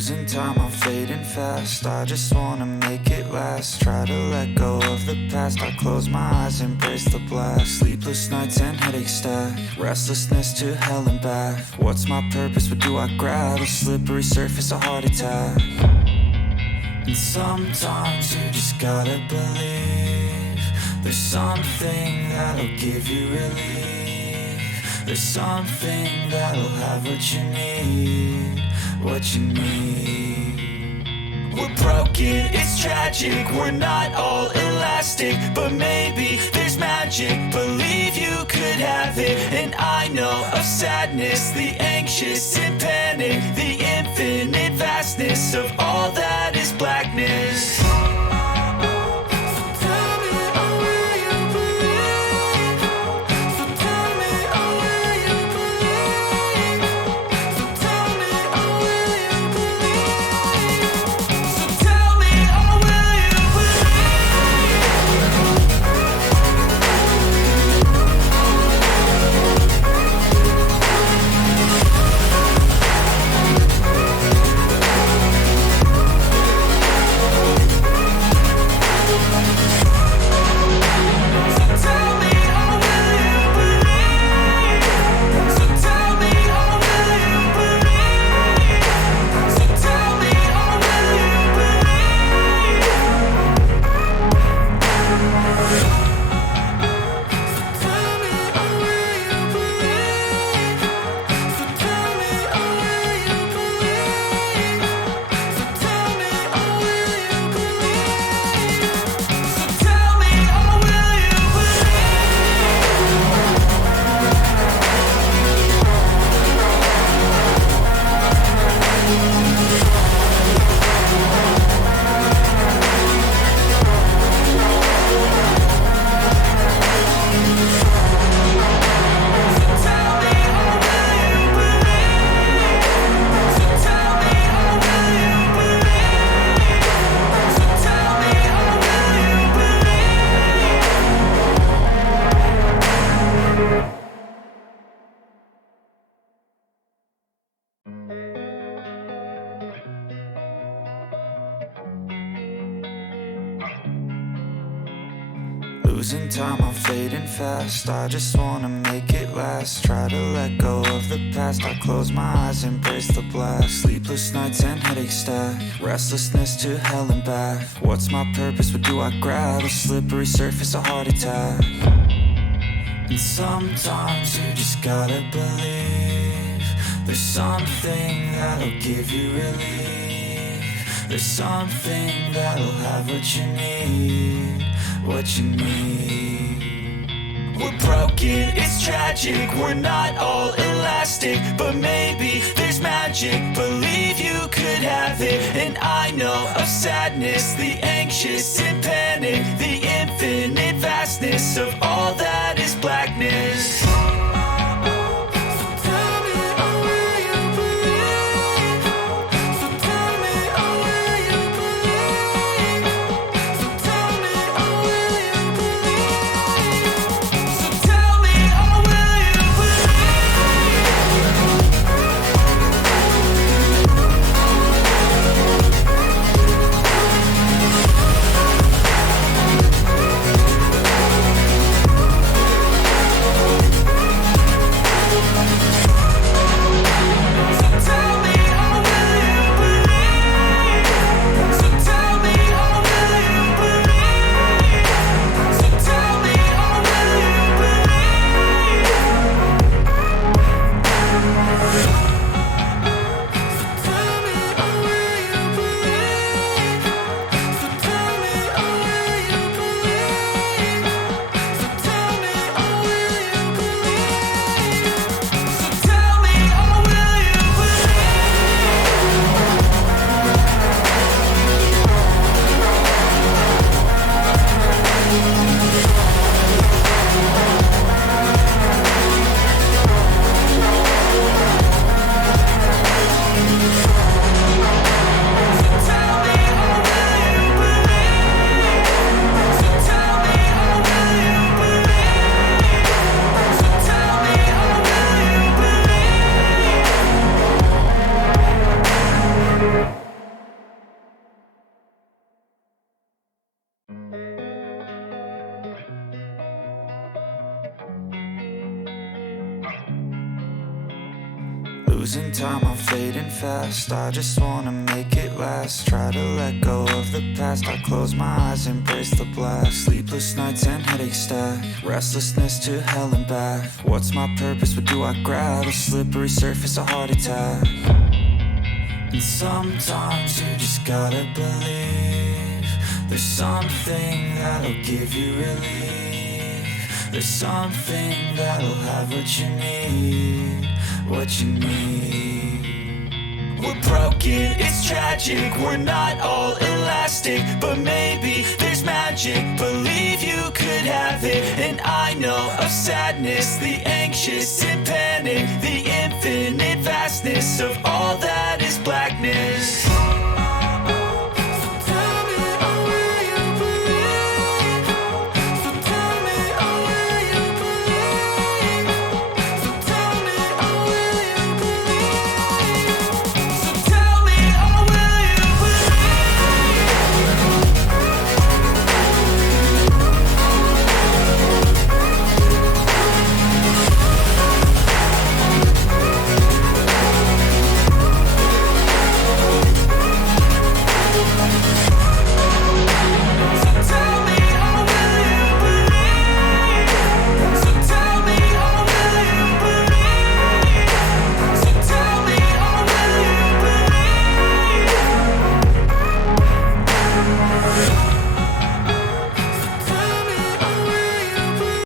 Losing time, I'm fading fast. I just wanna make it last. Try to let go of the past. I close my eyes, embrace the blast. Sleepless nights and headaches stack. Restlessness to hell and back. What's my purpose? What do I grab? A slippery surface, a heart attack. And sometimes you just gotta believe there's something that'll give you relief. There's something that'll have what you need, what you need. We're broken, it's tragic, we're not all elastic, but maybe there's magic, believe you could have it. And I know of sadness, the anxious and panic, the infinite vastness of all that is blackness. Losing time, I'm fading fast. I just wanna make it last. Try to let go of the past. I close my eyes, embrace the blast. Sleepless nights and headaches stack. Restlessness to hell and back. What's my purpose? What do I grab? A slippery surface, a heart attack. And sometimes you just gotta believe there's something that'll give you relief. There's something that'll have what you need, what you need. We're broken, it's tragic, we're not all elastic, but maybe there's magic, believe you could have it. And I know of sadness, the anxious and panic, the infinite vastness of all that is blackness. Losing time, I'm fading fast. I just wanna make it last. Try to let go of the past. I close my eyes, embrace the blast. Sleepless nights and headache stack. Restlessness to hell and back. What's my purpose? What do I grab? A slippery surface, a heart attack. And sometimes you just gotta believe there's something that'll give you relief. There's something that'll have what you need, what you need. We're broken, it's tragic, we're not all elastic, but maybe there's magic. Believe you could have it, and I know of sadness, the anxious and panic, the infinite vastness of all that is blackness.